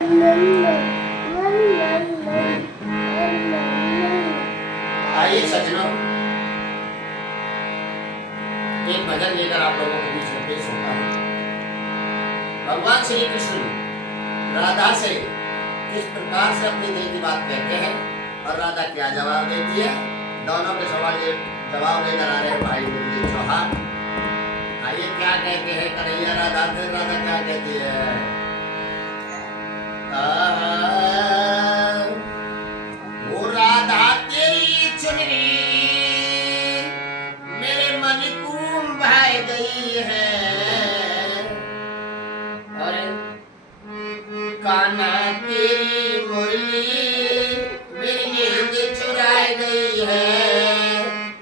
आइए सज्जनों, एक भजन लेकर आप लोगों के बीच में पेश होता हूँ। भगवान श्री कृष्ण राधा से किस प्रकार से अपने दिल की बात कहते हैं और राधा क्या जवाब देती है, दोनों के सवाल ये जवाब लेकर आ रहे हैं भाई गुरजीत चौहान। आइए क्या कहते हैं कन्हैया राधा से, राधा क्या कहती है। वो राधा तेरी चुनरी मेरे मन को भाई गई है, और कान्हा तेरी मुरली मेरी नींद चुराई गई है,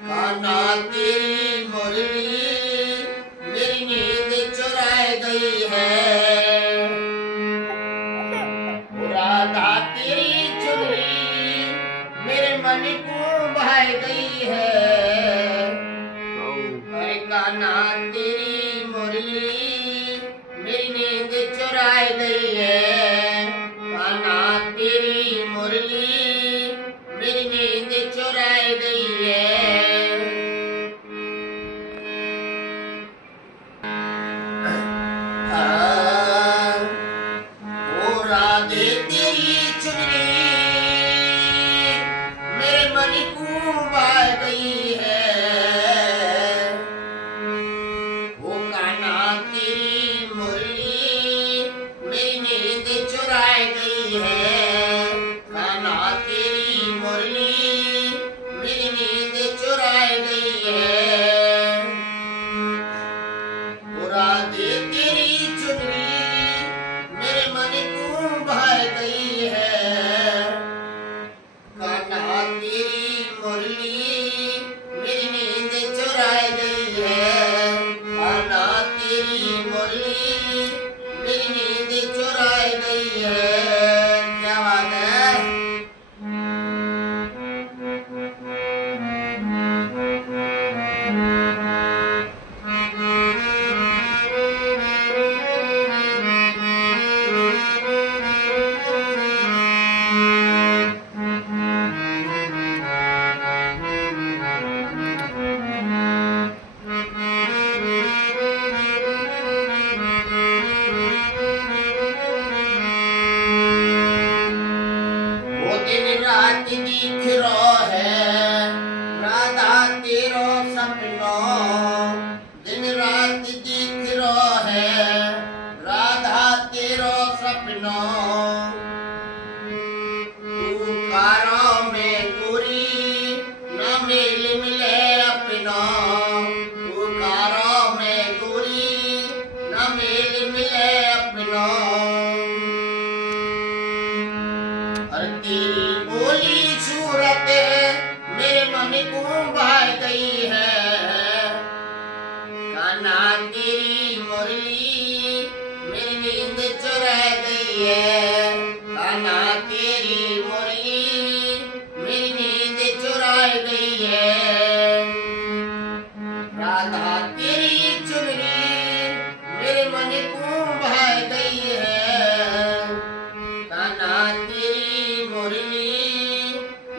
कान्हा तेरी मुरली मेरी नींद चुराई गई है। राधा तेरी चुनरी मेरे मन को भाई गई है, अरे कान्हा तेरी मुरली मेरी नींद चुराई गई है, कान्हा तेरी मुरली मेरी नींद चुराई गई है। ओ राधे तेरी चुनरी मेरे मन को भाई गई है, वो कान्हा तेरी मुरली मेरी नींद चुराई गई है, कान्हा तेरी मुरली मेरी नींद चुराई गई है। वो राधे तेरी चुनरी मेरे मन को भाई गई है, कान्हा तेरी मुरली मेरी नींद चुराई गई है, कान्हा तेरी मुरली मेरी नींद चुराई गई है। क्या बात है। वो दिन रात दिख रो है राधा तेरो सपनो, दिन रात दिख रो है राधा तेरो सपनो, तू कारों में गोरी न मेल मिले अपनो, तू कारों में गोरी न मेल मिले अपनो, और तेरी बोली सूरत मेरे मन को भाई गई है, कान्हा तेरी मुरली मेरी नींद चुरा गई है, कान्हा तेरी मुरली मेरी नींद चुरा गई है। राधा तेरी चुनरी मेरे मन को भाई गई है, कान्हा तेरी मुरली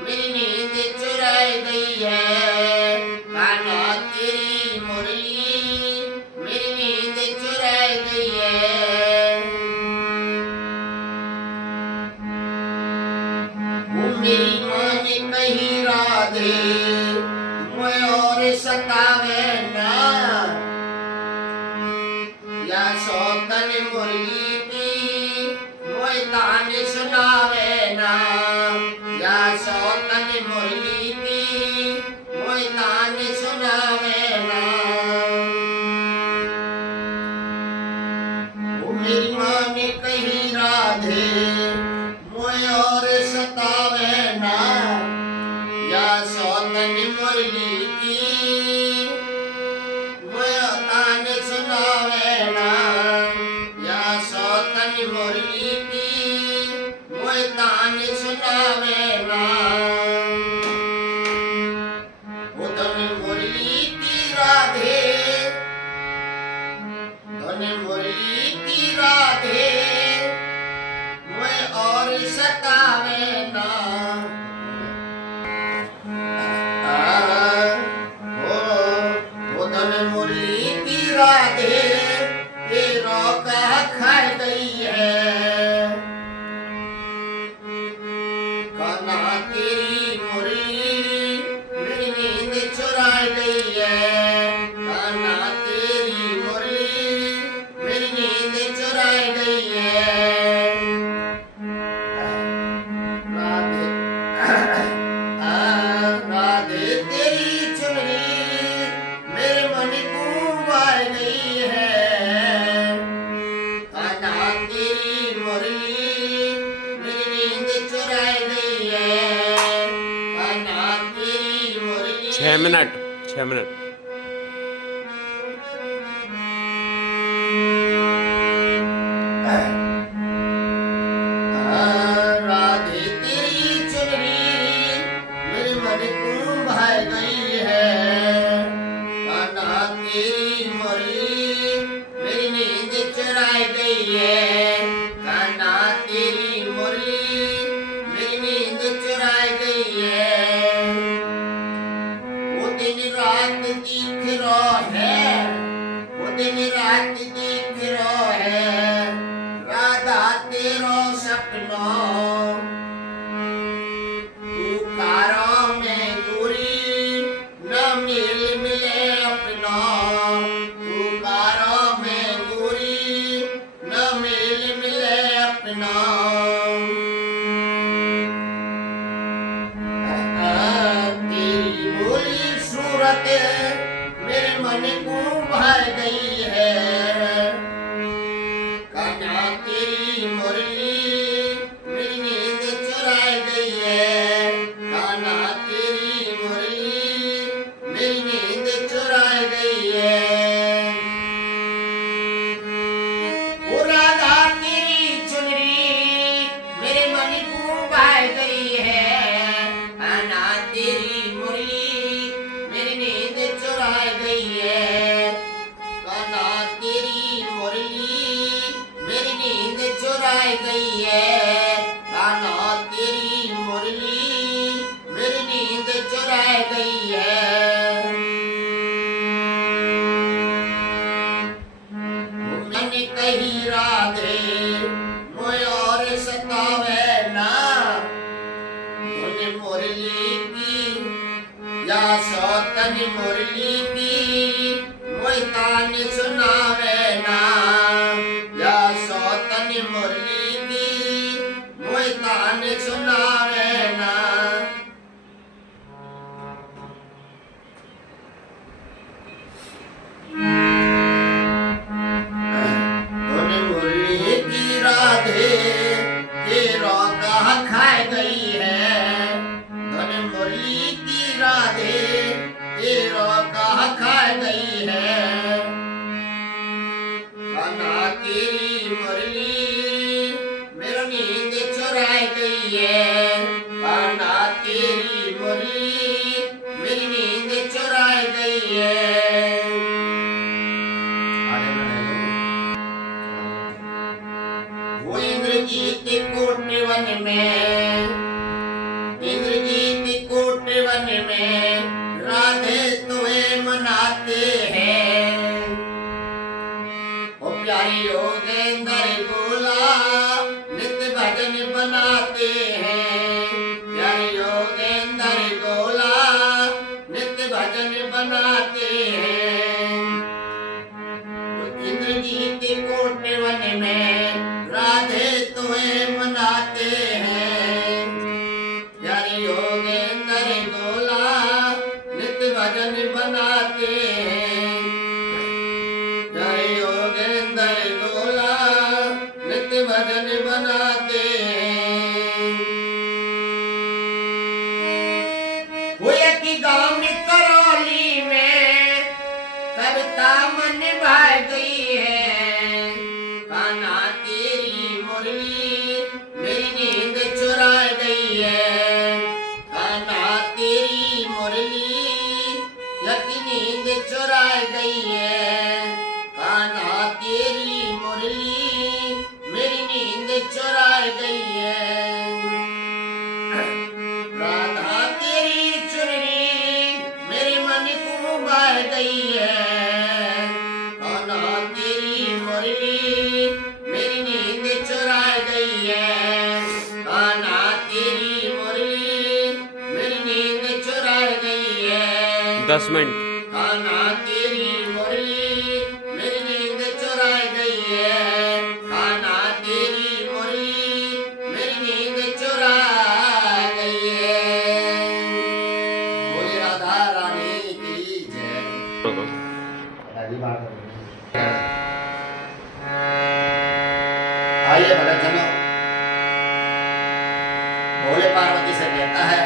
मेरी नींद चुराई गई है, कान्हा तेरी मुरली मेरी नींद चुराई गई है। वो मेरी मन कहीं राधे मैं और सतावे ना, या सौतन मुरली की मोय तान सुनावे ना, या सौतन मुरली की मोय तान सुनावे ना। वो मेरी मन कहीं राधे मोय और सतावे ना, या सौतन मुरली की मोय तान सुनावे ना, या सौतन मुरली की मोय तान सुनावे ना। वो धन मुरली की राधे, धन मुरली की राधे मोय 6 मिनट 6 मिनट। राधे तेरी चुनरी मेरे मन को भाई गई है, कान्हा तेरी मुरली मेरी नींद चुराई गई है, कान्हा तेरी मुरली मेरी नींद चुराई गई है। वो दिन रात दिख रहा है, वो दिन रात दिख रहा है, राधा तेरो सपना तू कारों में गोरी न मिले अपना, तू कारों में गोरी न मिले अपना। तेरी बोली सूरत मेरे मन को भर गई है, कान्हा तेरी मुरली मेरी नींद चुराई गई है, कान्हा तेरी मुरली मेरी नींद चुराई गई है। ओ राधा तेरी चुनरी मेरे मन को भाई गई है, कान्हा तेरी मुरली मेरी नींद चुराई गई है, कान्हा तेरी मुरली मेरी नींद चुराई गई है, कान्हा तेरी मुरली मेरी नींद चुराई गई है। मैंने कही राधे मोय और सतावे ना, तूने मुरली की या सौतन मुरली की मोय तान सुनावे ना, या सौतन मुरली की मोय तान सुनावे ना। तूने मुरली की राधे तेरा कहा खाए गई है, तूने मुरली की राधे तेरा कहा खाए गई है, कान्हा तेरी मुरली मेरी नींद चुराई गई है, कान्हा तेरी मुरली मेरी नींद चुराई गई है। वो इंद्रजीत कोट वन में, इंद्रजीत कोट वन में राधे तुम्हें मनाते हैं। ओ प्यारी योगेंद्र गोला नित्य भजन बनाते हैं, प्यारी योगेंद्र गोला नित्य भजन बनाते हैं। इंद्रजीत कोट वन में राधे तुम्हें मनाते हैं, प्यारी योगेंद्र गोला नित्य भजन बनाते हैं, प्यारी योगेंद्र गोला नित्य भजन बनाते हैं। वो एक गाँव में करौली में कविता मन भाई गई है, कान्हा तेरी मुरली मेरी नींद चुराई गई है, कान्हा तेरी मुरली यकी नींद चुराई गई है, कान्हा तेरी मुरली मेरी नींद चुराई गई है। राधा तेरी चुनरी मेरे मन को भाई गई है, कान्हा तेरी मुरली मेरी नींद चुराई गई है, कान्हा तेरी मुरली मेरी नींद चुराई गई है। 10 मिनट। कान्हा तेरी मुरली मेरी नींद चुराई गई है, कान्हा तेरी मुरली मेरी नींद चुराई गई है। बोले राधा रानी की जय। आइए भगत जनों, भोले पार्वती से कहता है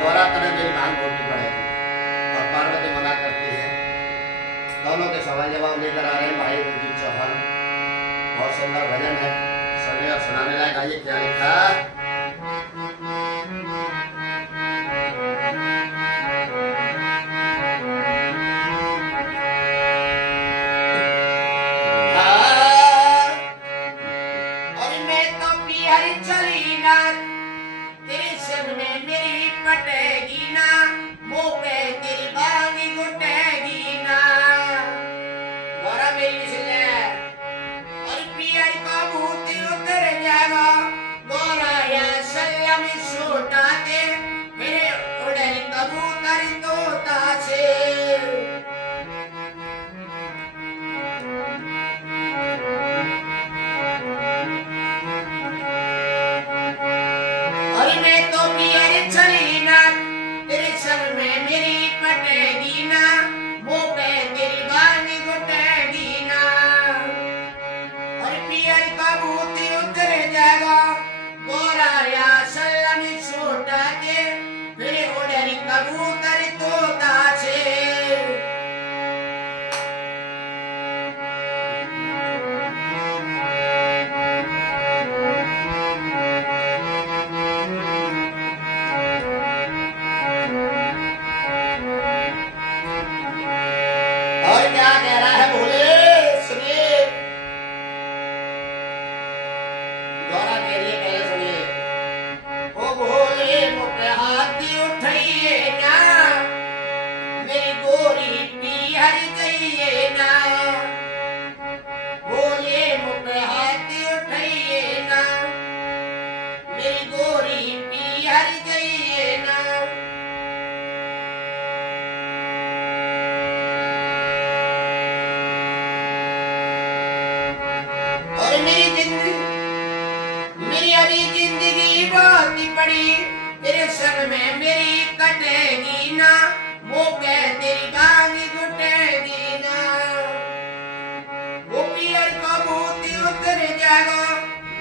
द्वारा तने मेरी भांग रोटी पड़ेगी, और सवाल जवाब लेकर आ रहे हैं भाई रंजीत चौहान। बहुत सुंदर भजन है, सुनने और सुनाने लायक। आइए क्या लिखा। और मैं तो पियर चली ना, तेरे संग में मेरी पटेगी ना, मुंह पे तेरी बांगी घुटेगी ना। गौरा मेरी मिसले और पियर का भूत उतर जाएगा। गौरा या सल्लम छोटा दे मेरे उड़े कबूतर तोता से। और मैं तो पियर चली ना, तेरे संग में मेरी पटेगी ना, मुंह पे तेरी बानी घुटेगी ना। और पियर का भूत उतर जाएगा। गोरा या सल्लम छोटा के मेरे उड़े कबूतर तोता से। और क्या कह रहा है भोले, सुनिए। गौरा कह रही है, पहले सुनिए। ओ भोले मुझे हाथ उठाइए ना, मेरी गोरी पियर जाइए ना। भोले मुझे हाथ उठाइए ना, मेरी गोरी पियर जाइए ना। और मेरी अभी जिंदगी बहुत ही बड़ी, तेरे संग में मेरी कटेगी ना, मुंह पे तेरी बांगी घुटेगी ना। वो पियर का भूत उतर जाएगा।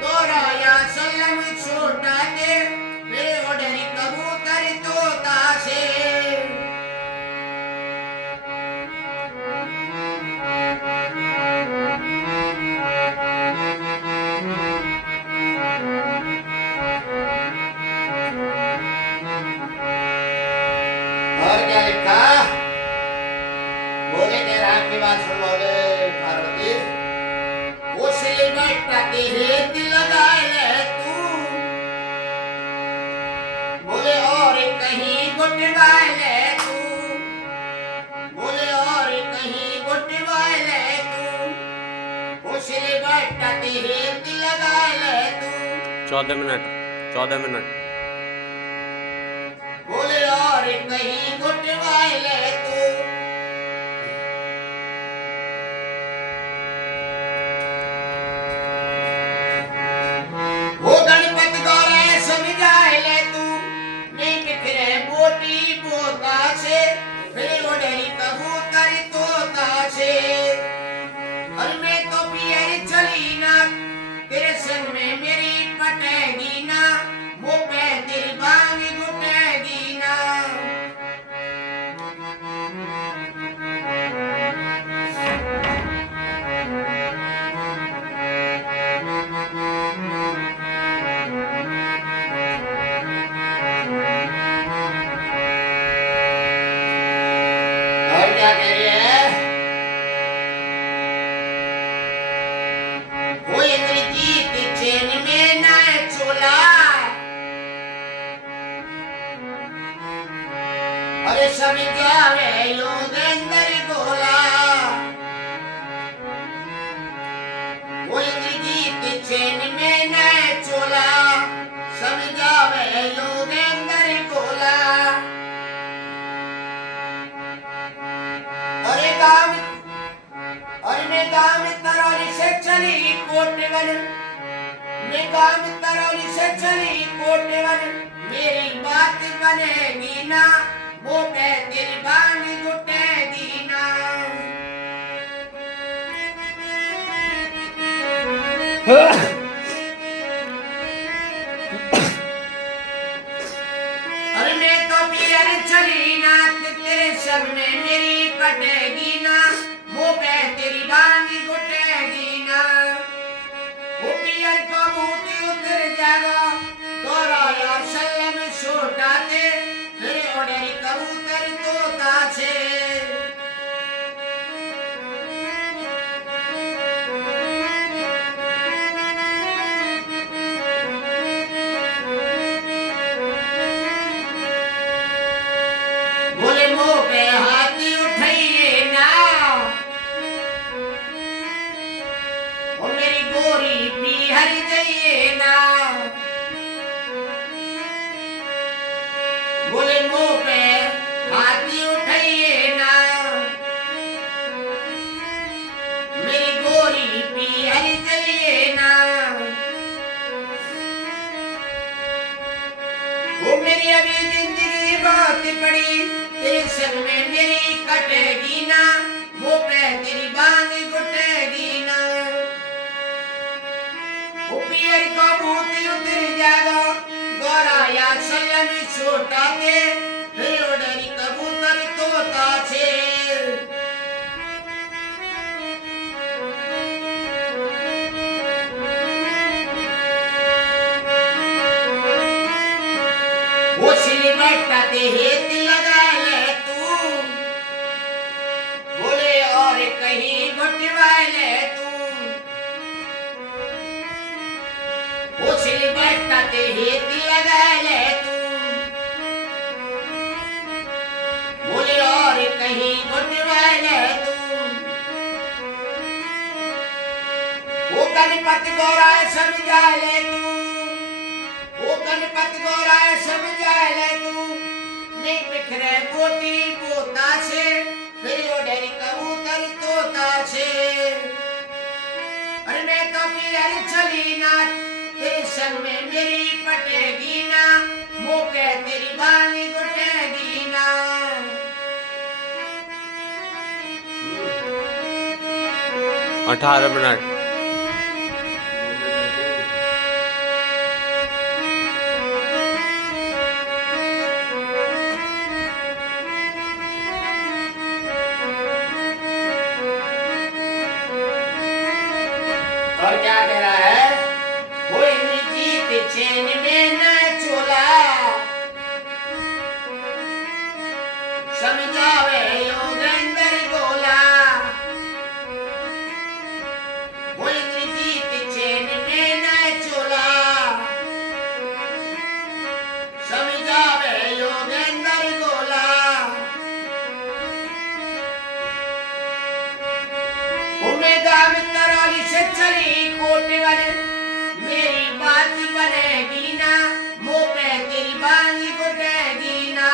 गोरा या सल्लम छोटा दे मेरे उड़े कबूतर तोता से। और क्या लिखा। भोले कह रहा है, अपनी बात सुन बोले पार्वती। वो सिलबट्टा के हेत लगा ले तू, बोले और कहीं गुटवा ले तू, बोले और कहीं गुटवा ले तू। वो सिलबट्टा के हेत लगा ले तू, 14 मिनट 14 मिनट। बोले और कहीं गुटवा ले तू। वो गणपत गौरे समझाए ले तू, नहीं बिखरे बोटी बोता से, फिर उड़े कबूतर तोता से। और मैं तो पियर चली ना, तेरे संग में मेरी पटेगी ना, मुंह पे तेरी बांगी घुटेगी ना। और क्या कह रही है। वो इंद्रजीत चैन में ना चोला, अरे समझावे योगेंद्र गोला। वो इंद्रजीत चैन में ना चोला, समझावे योगेंद्र गोला। अरे मैं गाँव में तरौली से चली कोटवन, मैं गाँव में तरौली से चली कोटवन। मेरी बात बनेगी ना, वो पे तेरी बानी घुटेगी ना। अरे मैं तो पियर चली ना, तेरे सब में मेरी कटेगी ना, मुंह पे तेरी बांगी गुटेगी ना वो पियर को मोती उतर जागा गोरा यार सल्लम छोटाते फिर ओडरी कबूतर तोता छे बोले मुंह पे हाथी उठाइए ना ओ मेरी गोरी पीहर जाइए ना बोले मुंह पे हाथी उठाइए ना मेरी गोरी पीहर जाइए ना वो मेरी अभी जिंदगी बहुत बड़ी तेरे संग में मेरी कटेगी ना वो पे तेरी बांग गुटेगी ना वो पियर को मोती उतर जाएगा गोरा या सल्लम छोटा के फिर उड़री कबूतर तोता छे वो सिलवट्टा ते हेत लगा ले तू बोले और कहीं घुटवा ले तू वो सिलवट्टा ते हेत लगा ले तू बोले और कहीं घुटवा ले तू वो गणपत गोरा समझा ले तू वो गणपत गोरा समझा ले तू नहीं बिखरे बोटी पोता से फिर ओडरी कबूतर तोता छे अरे मैं तो पियर चली ना तेरे संग में मेरी पटेगी ना मुंह पे तेरी बानी गुटेगी ना 18 मिनट और क्या कह रहा है कोई जीत चैन में न चोला समझावे योगेंद्र गोला कोई जीत चैन में न चोला समझावे योगेंद्र गोला उम्मीदा में कराली से चली कोटवर मेरी बात बनेगी ना मुंह पे तेरी बांगी गुटेगी ना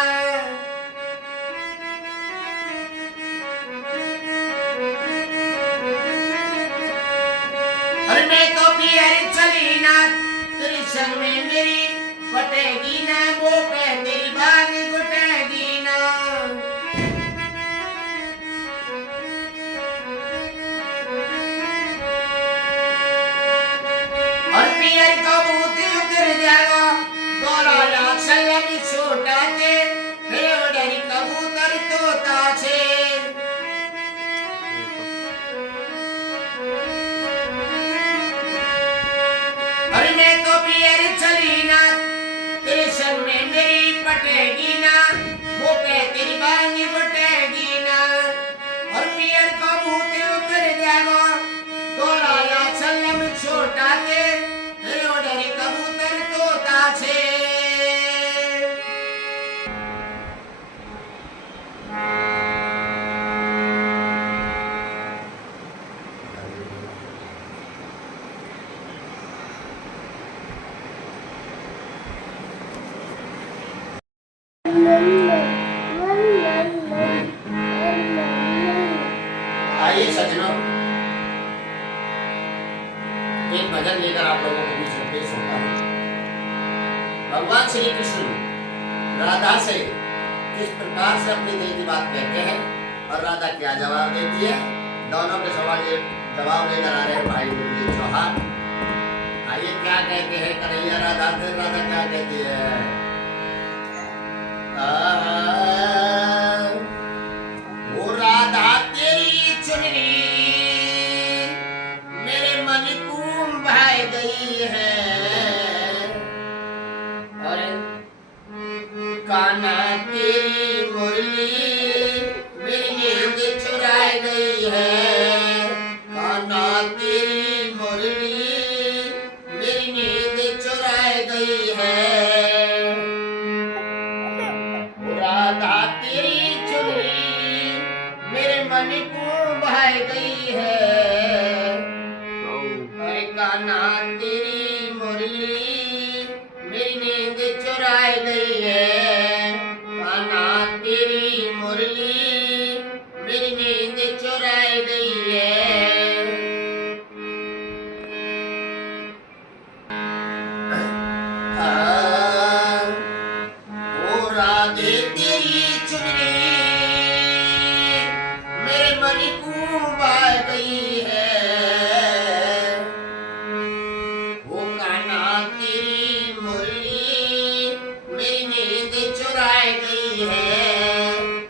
अरे मैं तो पियर चली ना तेरी संग में मेरी पटेगी ना मुंह पे तेरी बांगी गुटेगी ना और पियर का मोती उतर जाएगा गोरा या सल्लम छोटा के फिर ओडरी कबूतर तोता छे अरे मैं तो पियर चली ना तेरे संग में मेरी पटेगी ना वो पे तेरी बांगी बटेगी ना और पियर का मोती उतर जाएगा गोरा या सल्लम छोटा के फिर ओडरी कबूतर तोता छे आइए सज्जनों एक भजन लेकर आप लोगों के बीच में पेश होता हूँ। भगवान श्री कृष्ण राधा से किस प्रकार से अपने दिल की बात कहते हैं और राधा क्या जवाब देती है, दोनों के सवाल ये जवाब लेकर आ रहे हैं भाई गुरजीत चौहान। आइए क्या कहते हैं कन्हैया राधा से, राधा क्या कहती है। वो राधा तेरी चुनरी कान्हा तेरी मुरली मेरी नींद चुराई गई है। कान्हा तेरी मुरली मेरी नींद चुराई गई है। राधा तेरी चुनरी मेरे मन को भाई गई है। अरे कान्हा तेरी मुरली मेरी नींद चुराई गई है। कान्हा तेरी मुरली मेरी नींद चुराई गई है। ओ राधे तेरी चुनरी मेरे मन को भाई गई है। वो कान्हा तेरी मुरली मेरी नींद चुराई गई है।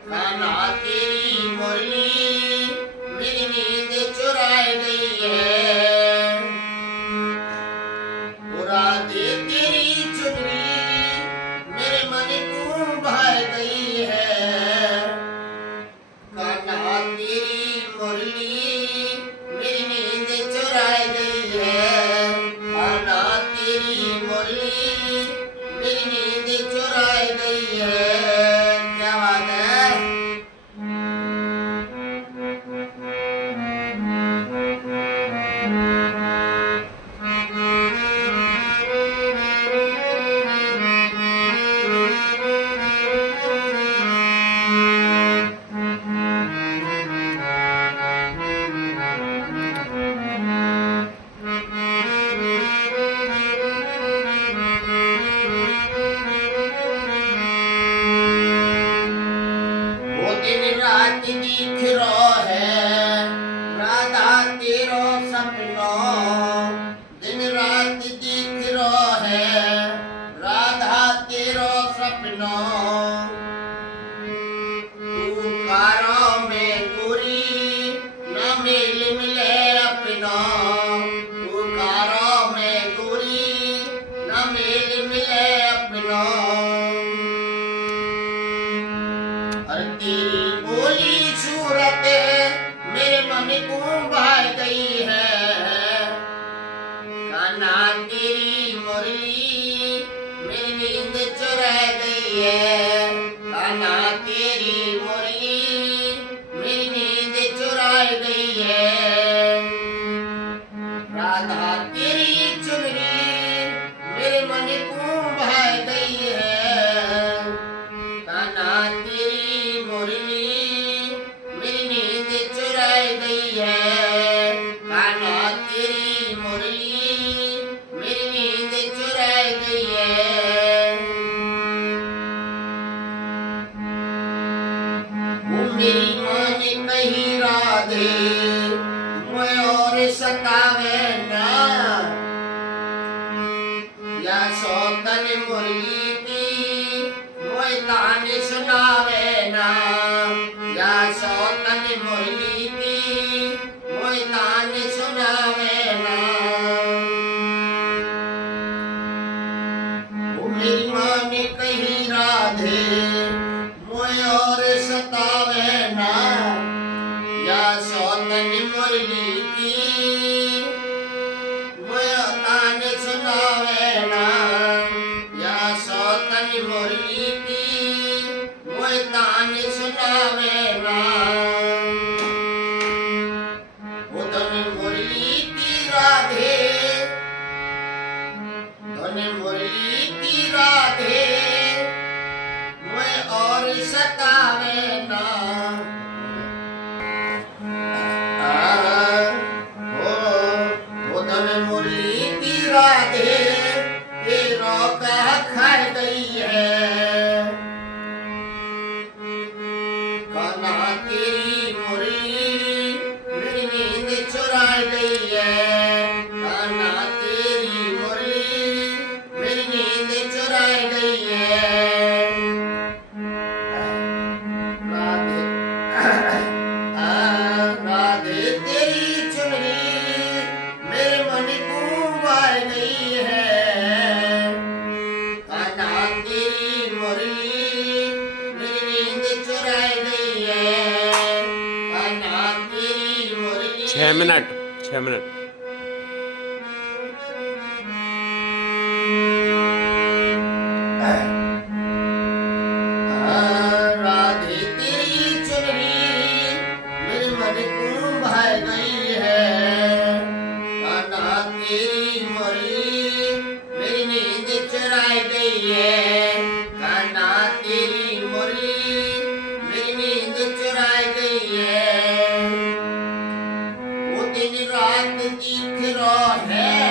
कान्हा तेरी मुरली मेरी नींद चुराई गई है। वो राधे तेरी चुनरी मेरे मन को भाई गई है। कान्हा तेरी मुरली मेरी नींद चुराई गई है। कान्हा तेरी मुरली मेरी नींद चुराई गई है। क्या बात है। वो दिन रात दिख रो है राधा तेरो सपनो। दिन रात दिख रो है राधा तेरो सपनो। तू कारों में गोरी न मेल मिले अपनो। तू कारों में गोरी न मेल मिले अपनो। और तेरी बोली सूरत मेरे मन को भाई गई है। कान्हा तेरी मुरली मेरी नींद चुरा गई है। कान्हा तेरी मुरली मेरी नींद चुरा गई है। राधा तेरी चुनरी मेरे मन को भाई गई है। कान्हा तेरी मुरली मेरी नींद चुराई गई है। कान्हा तेरी मुरली मेरी नींद चुराई गई है। वो मेरी मन कहीं राधे मैं और सतावे ना। या सौतन मुरली की मोय तान सुनावे ना। या सौतन मुरली की मोय तान सुनावे ना। वो मेरी मन कहीं राधे मोय और सतावे ना। या सौतन मुरली की मोय तान सुनावे ना। या सौतन मुरली की मोय तान सुनावे ना। वो धन मुरली की राधे धन मुरली की राधे मोय और सतावे ना। वो धन मुरली की राधे तेरो का खाई गई है। कान्हा तेरी मुरली मेरी नींद चुराई गई है। कान्हा तेरी मुरली मेरी नींद मिनट 6 मिनट। राधे तेरी चुनरी मेरे मन को भा गई है, कान्हा तेरी मुरली मेरी नींद चुराई गई है, कान्हा तेरी मुरली मेरी नींद चुराई गई है। वो दिन रात दिख रहा है,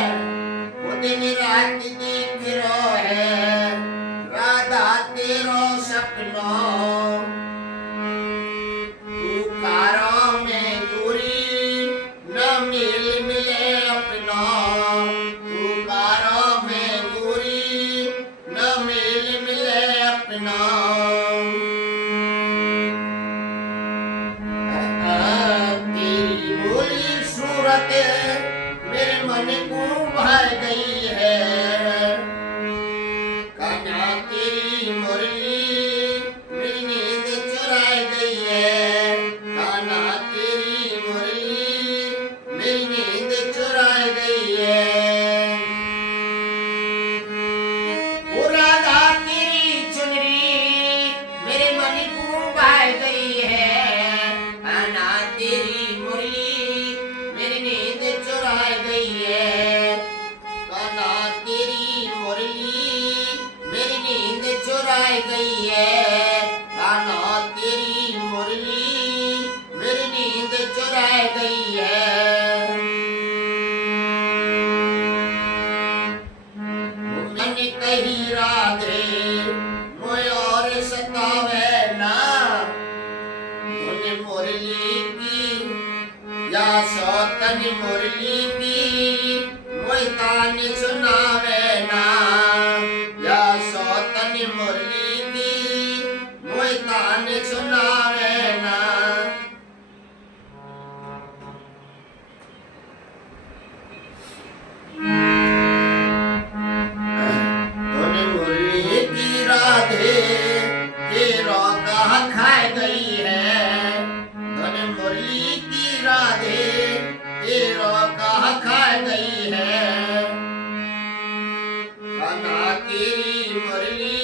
वो दिन रात दिख रहा है, राधा तेरो सपना तू कारों में दूरी न मिले अपना, तू कारों में दूरी न मिले अपना। तेरी बोली सूरत मेरे मन को भा गई है, कान्हा तेरी मुरली मेरी नींद चुराई गई है, कान्हा तेरी मुरली मेरी नींद चुराई गई है। ओ राधा तेरी चुनरी मेरे मन को भा गई है, कान्हा तेरी मुरली मेरी नींद चुराई गई है, कान्हा तेरी मुरली मेरी नींद चुराई गई है, कान्हा तेरी मुरली मेरी नींद चुराई गई है। मैंने कही राधे मोय और सतावे ना, तूने मुरली की या सौतन मुरली की मोय तान सुनावे ना, या सौतन मुरली की मोय तान सुनावे ना। तूने मुरली की राधे तेरा कहा खाए गई है, तूने मुरली की राधे तेरा कहा खाए गई है, कान्हा तेरी मुरली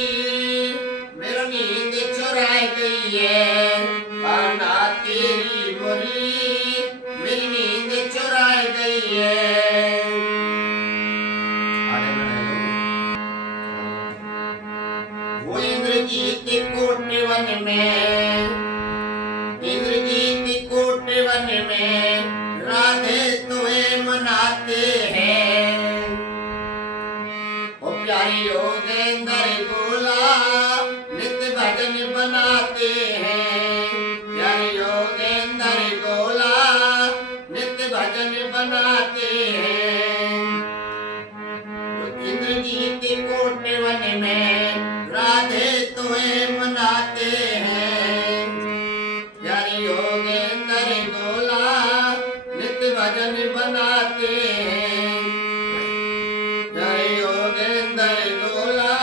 मेरी नींद चुराई गई है, कान्हा तेरी मुरली मेरी नींद चुराई गई है। वो इंद्रजीत कोट वन में, इंद्रजीत कोट वन में राधे तुम्हें मनाते हैं। ओ प्यारी योगेंद्र गोला नित्य भजन बनाते हैं, प्यारी योगेंद्र गोला नित्य भजन बनाते हैं। इंद्रजीत कोट वन में राधे तुम्हें मनाते हैं, प्यारी योगेंद्र गोला नित्य भजन बनाते हैं, प्यारे योगेंद्र गोला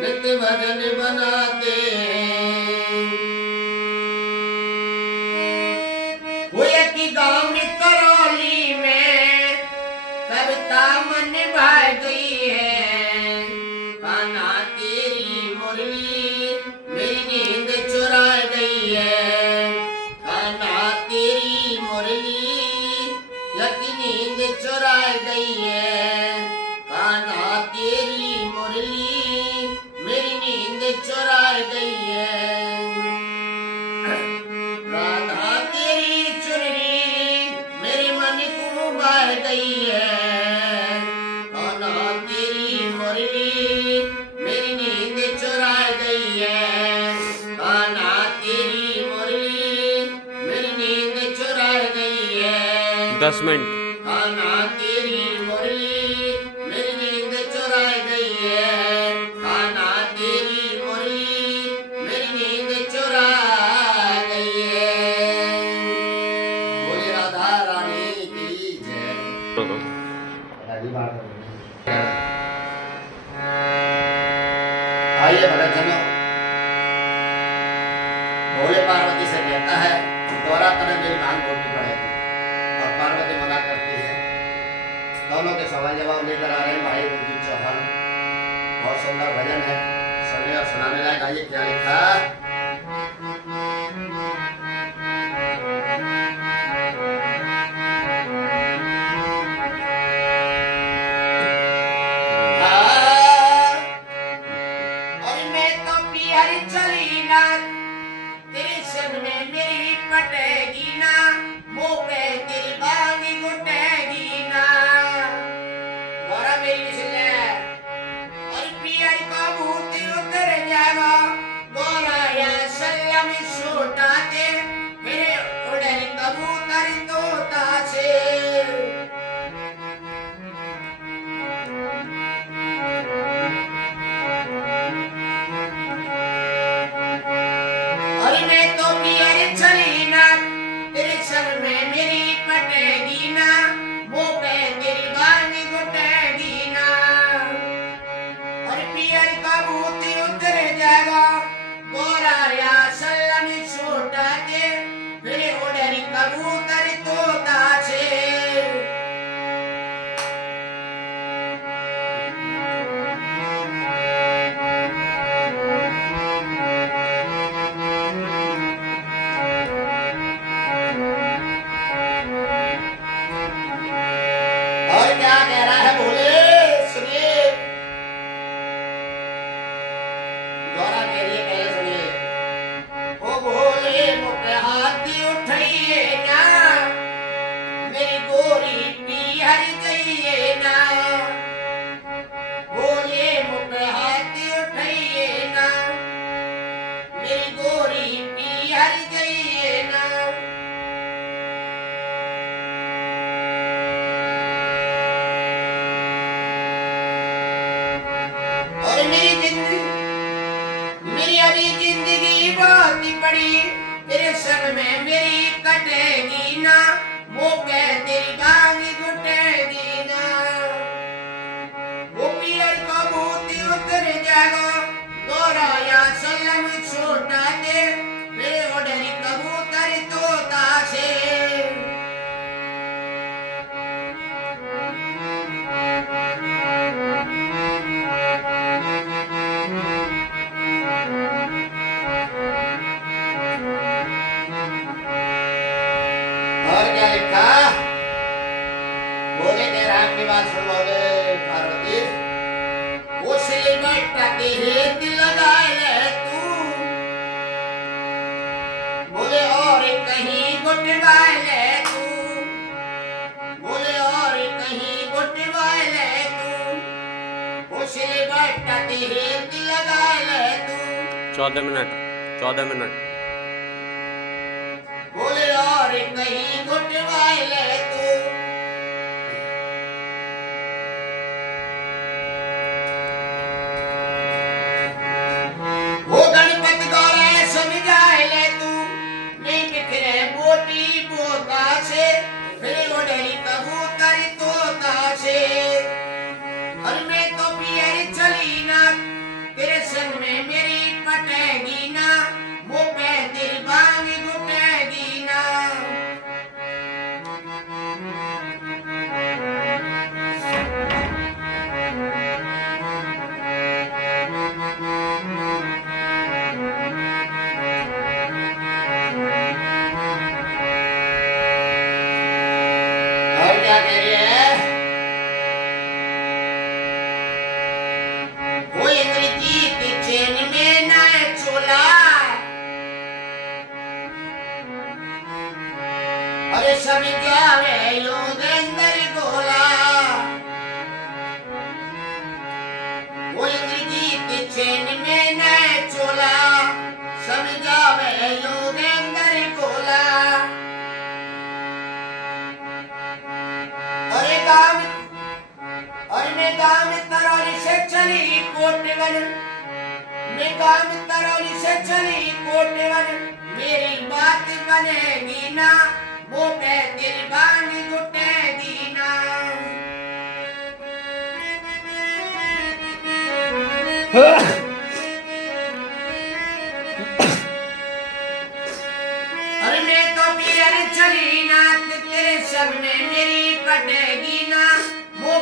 नित्य भजन बनाते हैं। हुए कि गाँव में करौली में कविता मन भा गई है, कान्हा तेरी मुरली मेरी नींद चुराई गई है, कान्हा तेरी मुरली यकी नींद चुराई गई है, कान्हा तेरी मुरली मेरी नींद चुराई गई है। राधा तेरी चुनरी मेरे मन को भा गई है, कान्हा तेरी मुरली मेरी नींद चुराई गई है, कान्हा तेरी मुरली मेरी नींद चुराई गई है। 10 मिनट। कान्हा तेरी मुरली मेरी नींद चुराई गई है, कान्हा तेरी मुरली मेरी नींद चुराई गई है। बोले राधा रानी की जय। आइए भगत जनों, भोले पार्वती से कहता है दोहरा तरह मेरी भांग बोलनी पड़ेगी, और पार्वती दोनों के सवाल जवाब लेकर आ रहे हैं भाई गुरजीत चौहान। बहुत सुंदर भजन है, सुनिए और सुनाने लायक। आइए क्या लिखा। और मैं तो पियर चली ना, तेरे संग में मेरी पटेगी ना, मुंह पे तेरी बांगी घुटेगी ना। गौरा मेरी मिसले और पियर का भूत उतर जाएगा, गौरा या सल्लम छोटा दे, मेरे उड़न कबूतर तोता से। और मैं तो पियर चली ना, तेरे संग में मेरी पटेगी ना, मुंह पे तेरी बांगी घुटेगी ना। और पियर का भूत उतर जाएगा, गोरा या सल्लम छोटा के, फिर उड़न कबूतर तोता से। और क्या कह रहा है भोले, सुनिए। गौरा कह रही है, पहले सुनिए। ओ भोले मुझे हाथ उठाइए ना, मेरी गोरी पियर जाइए ना। भोले मुझे हाथ उठाइए ना, मेरी गोरी पियर जाइए ना। और मेरी जिंदगी, मेरी अभी जिंदगी बहुत ही बड़ी, तेरे संग में मेरी कटेगी ना, मुंह पे तेरी बांगी घुटेगी ना। वो पियर का भूत उतर जाएगा, गोरा या सल्लम छोटा दे, मेरे उड़न कबूतर तोता से। और क्या लिखा। बोले कह रहा अपनी बात सुन बोले पार्वती। उस लिबट्टा के हेत लगा ले तू, बोले और कहीं गुटवा ले तू, बोले और कहीं गुटवा ले तू। उस लिबट्टा के हेत लगा ले तू। 14 मिनट 14 मिनट। बोले और कहीं गुटवा ले तू। वो गणपति गौरा समझाए ले तू, नहीं बिखरे बोटी बोता से, फिर उड़ेरी कबूतर तोता से। और मैं तो पियर चली ना, तेरे संग में मेरी पटेगी ना, मुंह पे तेरी बांगी घुटेगी ना। और क्या कह रही है। वो इंद्रजीत चैन में ना चोला, अरे सभी जावे योगेंद्र गोला। वो इंद्रजीत चैन में ना चोला, सभी जावे योगेंद्र गोला। अरे गाँव, अरे मैं गाँव तरौली से चली कोटवन, मैं गाँव तरौली से चली कोटवन, मेरी बात बनेगी ना, मुंह पे तेरी बांगी घुटेगी ना। अरे मैं तो पियर चली ना, तेरे संग में मेरी पटेगी ना, मुंह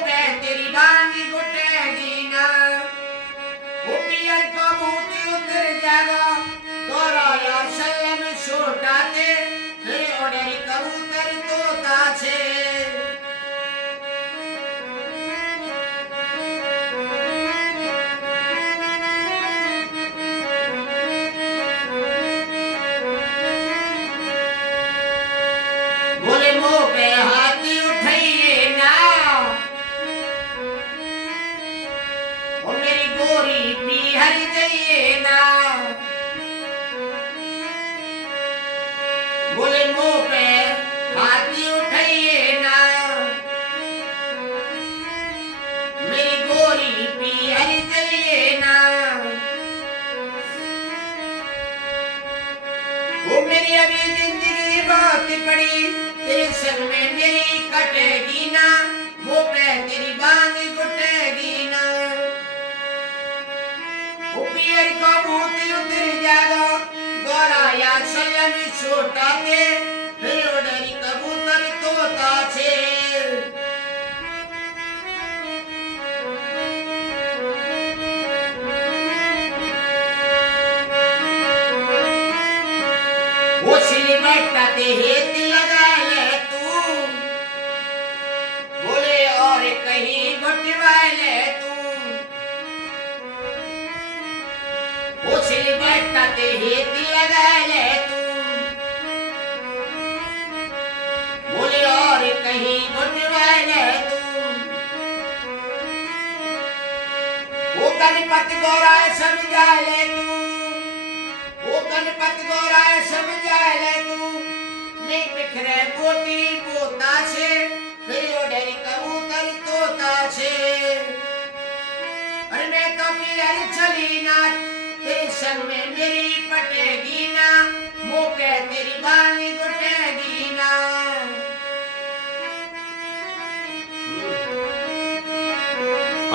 चली तेरे संग में मेरी कटेगी ना, मुंह पे तेरी बांग घुटेगी ना। पियर को भूत उतर जागो गोरा या सलम छोटा के, फिर उड़री कबूतर तोता छे। बैठते हेत लगा ले तू, बोले और कहीं घुटवा ले तू। बैठते हेत लगा ले तू, बोले और कहीं घुटवा ले तू। वो गणपत गौरा समझा ले तू, वो गणपत गौरा समझा ले तू। नहीं बिखरे बोटी बोता छे, फिर उड़री कबूतर तोता छे। अरे मैं तो पियर चली ना तेरे संग में मेरी पटेगी ना, मुंह पे तेरी बानी घुटेगी ना।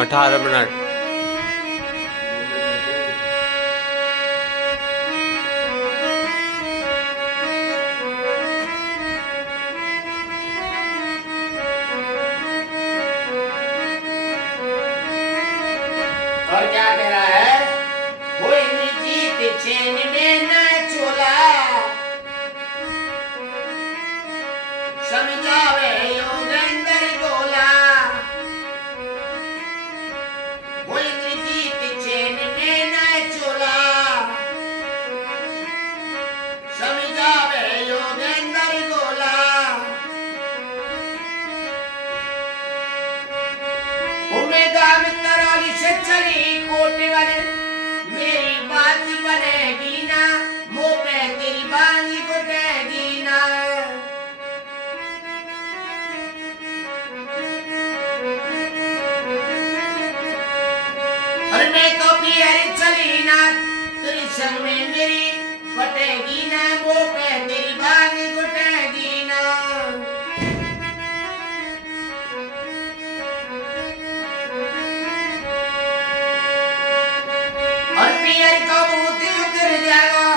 18 मिनट। और क्या कह रहा है? वो इंद्रजीत चैन में न चोला, समझावे योगेंद्र गोला। वो इंद्रजीत चैन में न चोला, समझावे योगेंद्र गोला। उम्मीदार तराली से चली कोटवर, मेरी बात बनेगी ना, मुंह पे तेरी बांगी घुटेगी ना। अरे मैं तो पियर चली ना तेरे संग में मेरी पटेगी ना, मुंह पे तेरी बांगी घुटेगी ना। पियर कबूत उतर जाएगा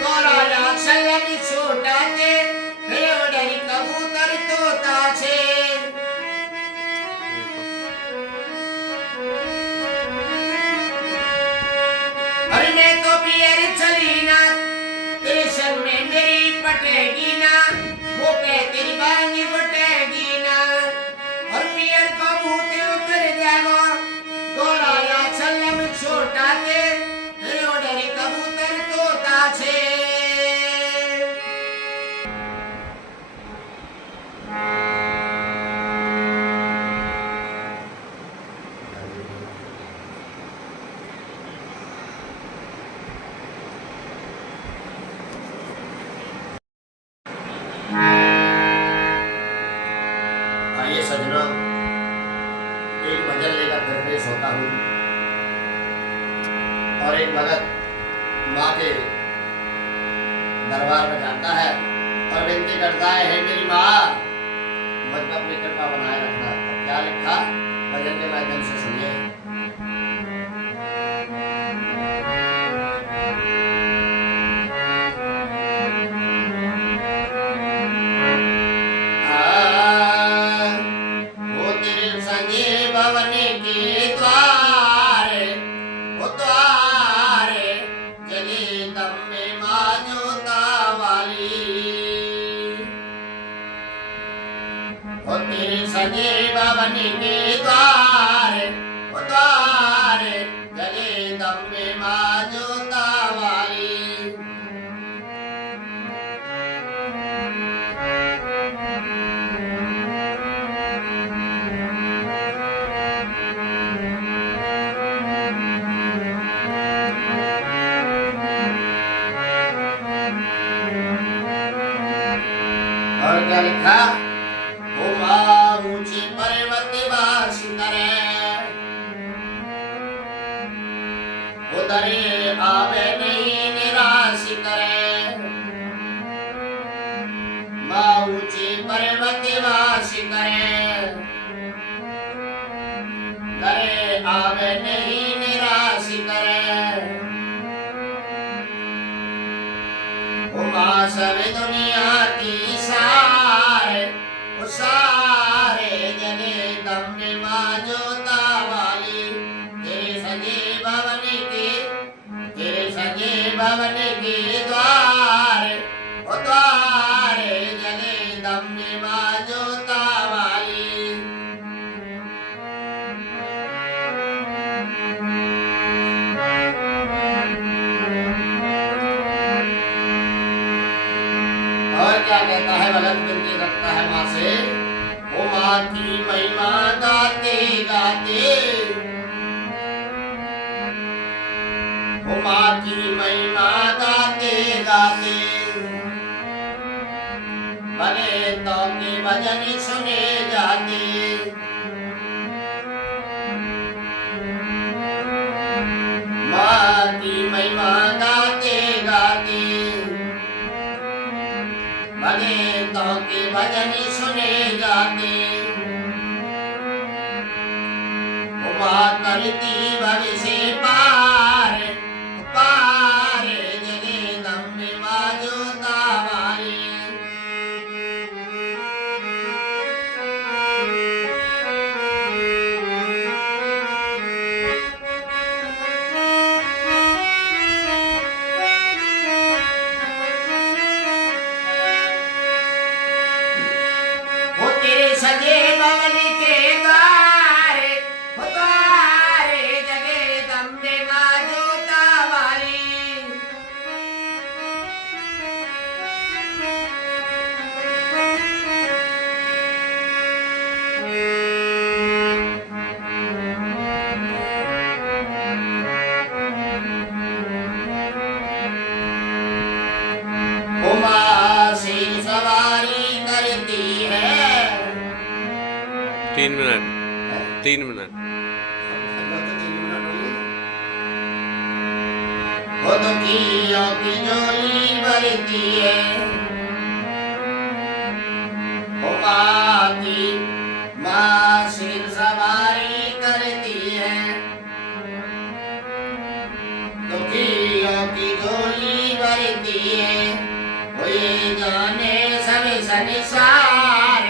गोरा या सलम छोटा के, फिर उड़री कबूतर तोता छे। अरे मैं तो पियर चली ना तेरे संग में मेरी पटेगी ना, मुंह पे तेरी बांगी घुटेगी ना। और पियर कबूत उतर जाएगा गोरा या सलम छोटा के, कबूतर तोता छे। आइए सजनों, एक भजन लेकर घर पेश होता हूँ। और एक भगत माँ के दरबार में जाता है और विनती करता है, हे मेरी माँ, मुझ पर अपनी कृपा बनाए रखना। तो क्या लिखा भजन के माध्यम से सुनिए। वो तेरे संगे भवन के द्वार, वो द्वार जले दम में मान्योता वाली। वो तेरे संगे भवन के द्वार, वो द्वार जले दम में मान्योता वाली। और क्या लिखा? ओ माँ ऊंची पर्वत वास करे, उधरे आवे नहीं निराश करे। माँ करे, करे आवे नहीं निराश करे। उमा सब दुनिया की सारे, सारे जगे दम में माजोता वाली, तेरे सजे भवन के, तेरे सजे भवन के द्वार, ओ द्वारे जगे दम में माजोता वाली। और क्या कहता है, भगत विनती करता है माँ से, ओ माँ की महिमा गाते गाते, ओ माँ की महिमा गाते गाते, भगतों के भजन सुने जाते। माँ की महिमा गाते गाते, भगतों के भजन सुने जाते। उमा करती भविष्य पार, पार जगे दम में माजोता वाली। सजे भवन के द्वारे, द्वारे जगे दम में माजोता वाली। उमा से सवारी करती है। 3 मिनट, 3 मिनट। वो तो कियों की झोली भरती है, उमा की माँ सिर सवारी करती है। दुखियों की झोली भरती है, वो ये जाने सब संसार,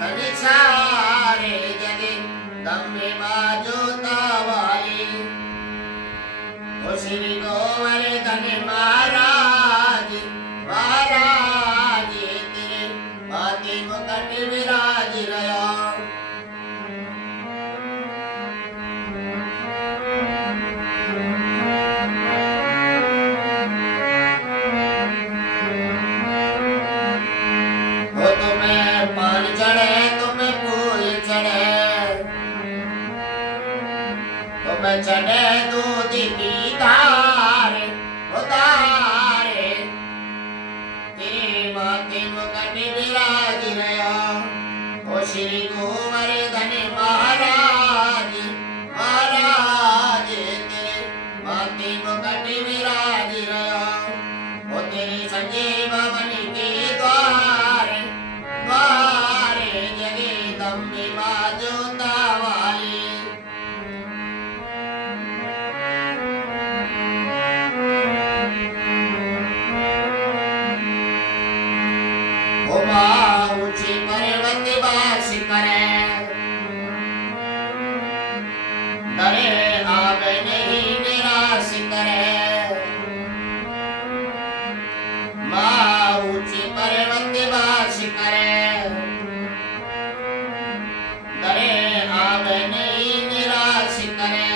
संसारे जगे दम में माजोता वाली। ओ श्री गोवर्धन महाराज, महाराज तेरे माथे मुकुट विराज रहा। ओ तुम्हें पान चढ़े, तुम्हें फूल चढ़े, तुम्हें चढ़े दूध की धार, उतारे तेरे माथे मुकुट विराज रहा। ओ श्री गोवर्धन महाराज, महाराज तेरे माथे मुकुट विराज रहा। ओ तेरे सजे भवन के द्वार, द्वारे जगे दम में माजोता वाली। उमा ऊंचे पर्वत वास करे, डरे आवे नहीं निराश करे। माँ ऊंचे पर्वत वास करे, डरे आवे नहीं निराश करे।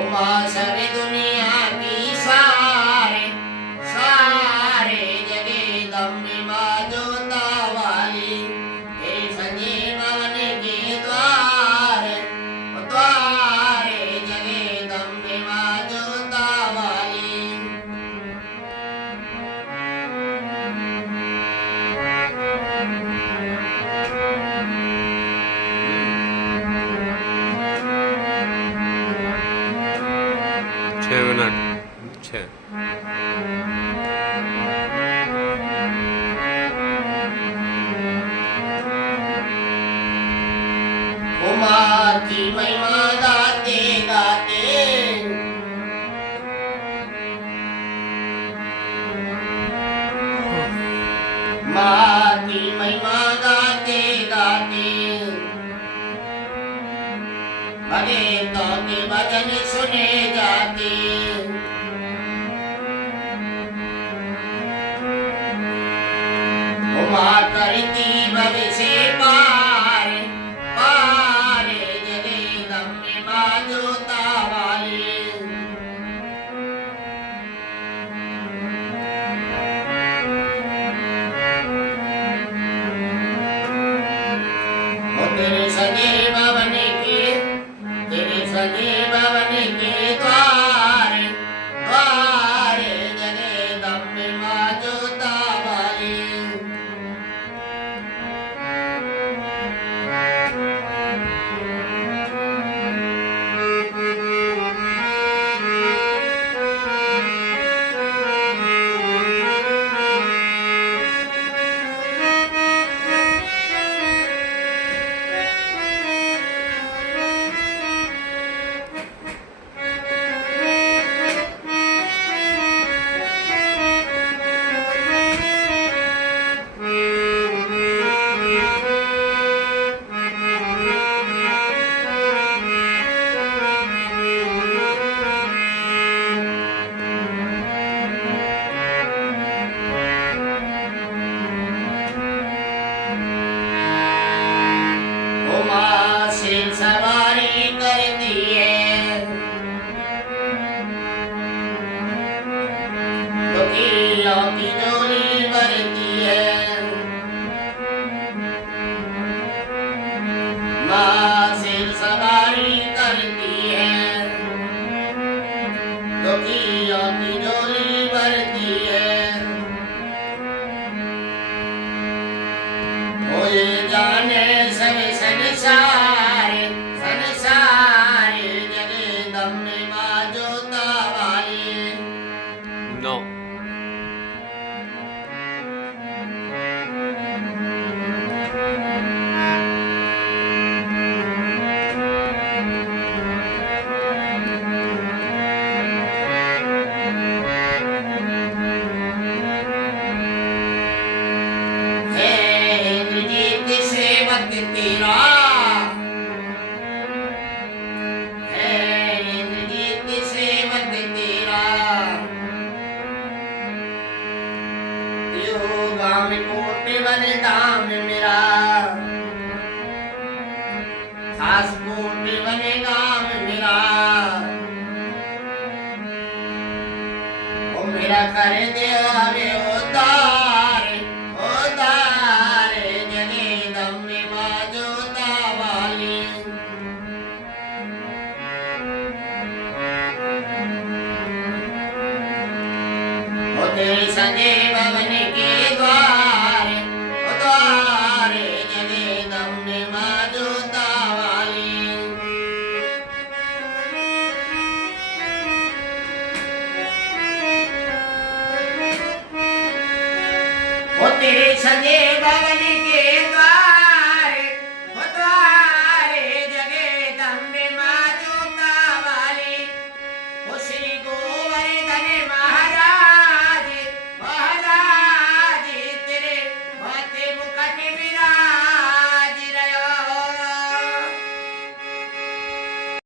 उमा सब दुनिया की सारे, सारे जगे दम में माजोता वाली। तेरे सजे भवन के द्वार, द्वारे जगे दम में माजोता वाली। मिनट 6। के वचन सुने जाते। उमा करती भविष्य पार, पार जगदम्बे माँ जोता वाली। तेरे सगे भवन के, तेरे सगे भवन के द्वार, द्वार जगदम्बे माँ जोता वाली। उमा सिर सवारी करती है, दुखियों की झोली भरती है। माँ सिर सवारी करती है, दुखियों की झोली भरती है। ओ ये जाने सब संसार, संसार जगदम्बे माँ जोता वाली। 9 है इंद्रजीत सेवक तेरा, है इंद्रजीत सेवक तेरा। यो गाम कोट वन धाम मेरा, खास कोट वन गाम मेरा। ओ मेरा कर दे हमें उद्धार, उद्धार जगदम्बे माँ जोता वाली। ओ तेरे सगे भवन के द्वार, ओ द्वार जगदम्बे माँ जोता वाली। ओ तेरे सगे